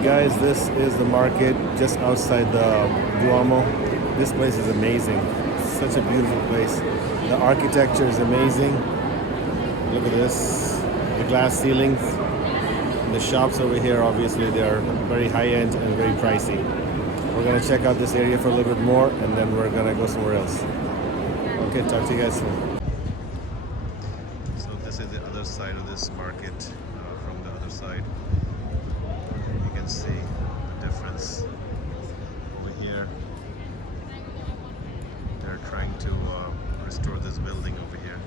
Alright guys, this is the market just outside the Duomo. This place is amazing. It's such a beautiful place. The architecture is amazing. Look at this. The glass ceilings. The shops over here, obviously, they are very high-end and very pricey. We're gonna check out this area for a little bit more and then we're gonna go somewhere else. Okay, talk to you guys soon. So this is the other side of this market. From the other side, you can see the difference. Over here, they're trying to restore this building over here.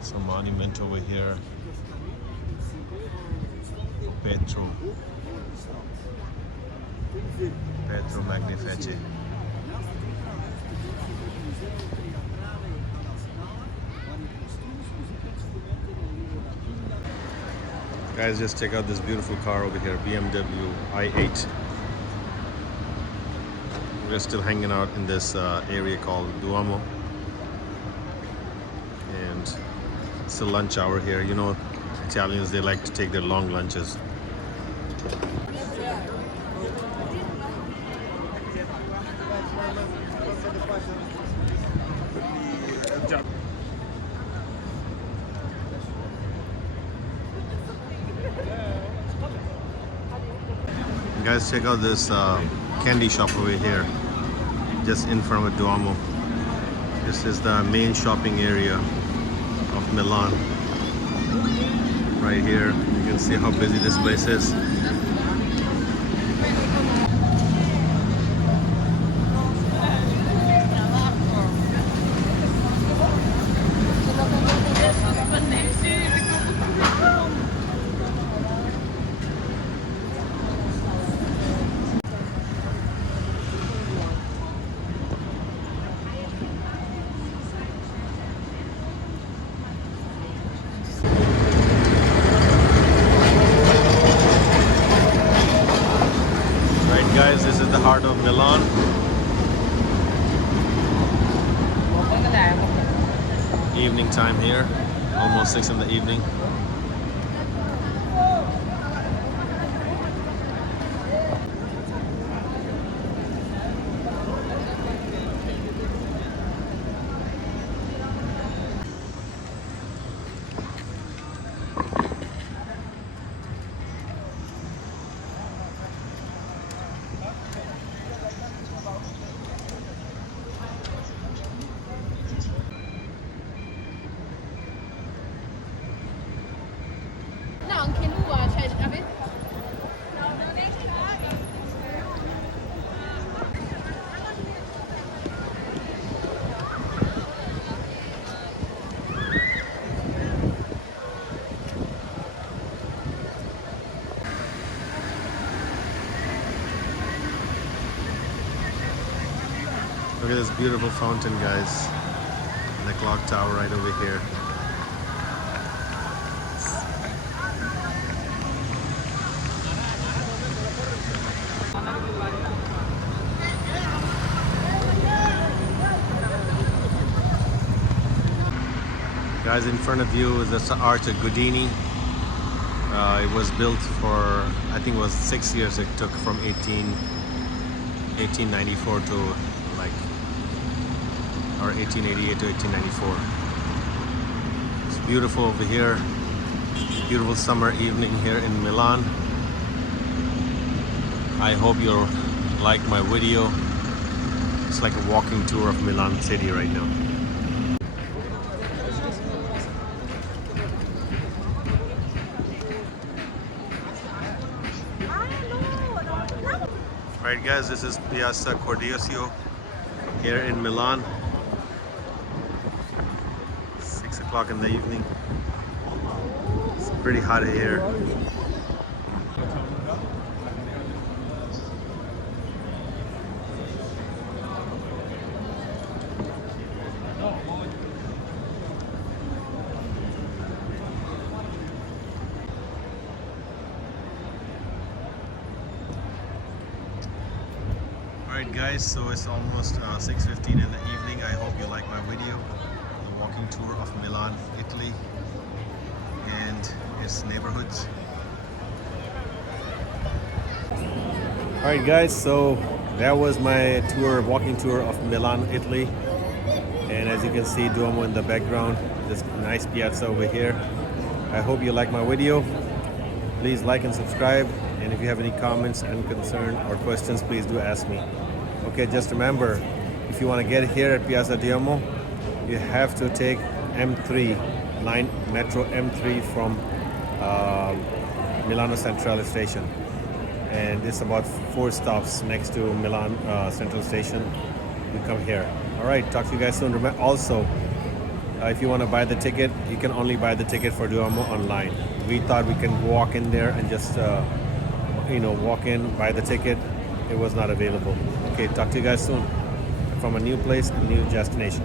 Some monument over here. Petro Magnifici. Guys, just check out this beautiful car over here, BMW i8. We're still hanging out in this area called Duomo. And it's a lunch hour here. You know, Italians, they like to take their long lunches. Guys, check out this candy shop over here, just in front of Duomo. This is the main shopping area of Milan. Right here, you can see how busy this place is. Guys, this is the heart of Milan. Evening time here, almost 6 in the evening. Look at this beautiful fountain, guys, and the clock tower right over here. Guys, in front of you is the Arch of Godini. It was built for, I think it was 6 years it took, from 1894 to like, or 1888 to 1894. It's beautiful over here. Beautiful summer evening here in Milan. I hope you'll like my video. It's like a walking tour of Milan city right now. Alright guys, this is Piazza Duomo here in Milan. 6 o'clock in the evening. It's pretty hot here. Alright guys, so it's almost 6:15 in the evening. I hope you like my video. The walking tour of Milan, Italy. And its neighborhoods. All right, guys, so that was my tour, walking tour of Milan, Italy. And as you can see, Duomo in the background, this nice piazza over here. I hope you like my video. Please like and subscribe. And if you have any comments and concern or questions, please do ask me. Okay, just remember, if you want to get here at Piazza Duomo, you have to take M3, Metro M3 from Milano Centrale Station. And it's about 4 stops next to Milan Central Station. You come here. All right, talk to you guys soon. Also, if you want to buy the ticket, you can only buy the ticket for Duomo online. We thought we can walk in there and just, walk in, buy the ticket. It was not available. Okay, talk to you guys soon from a new place, a new destination.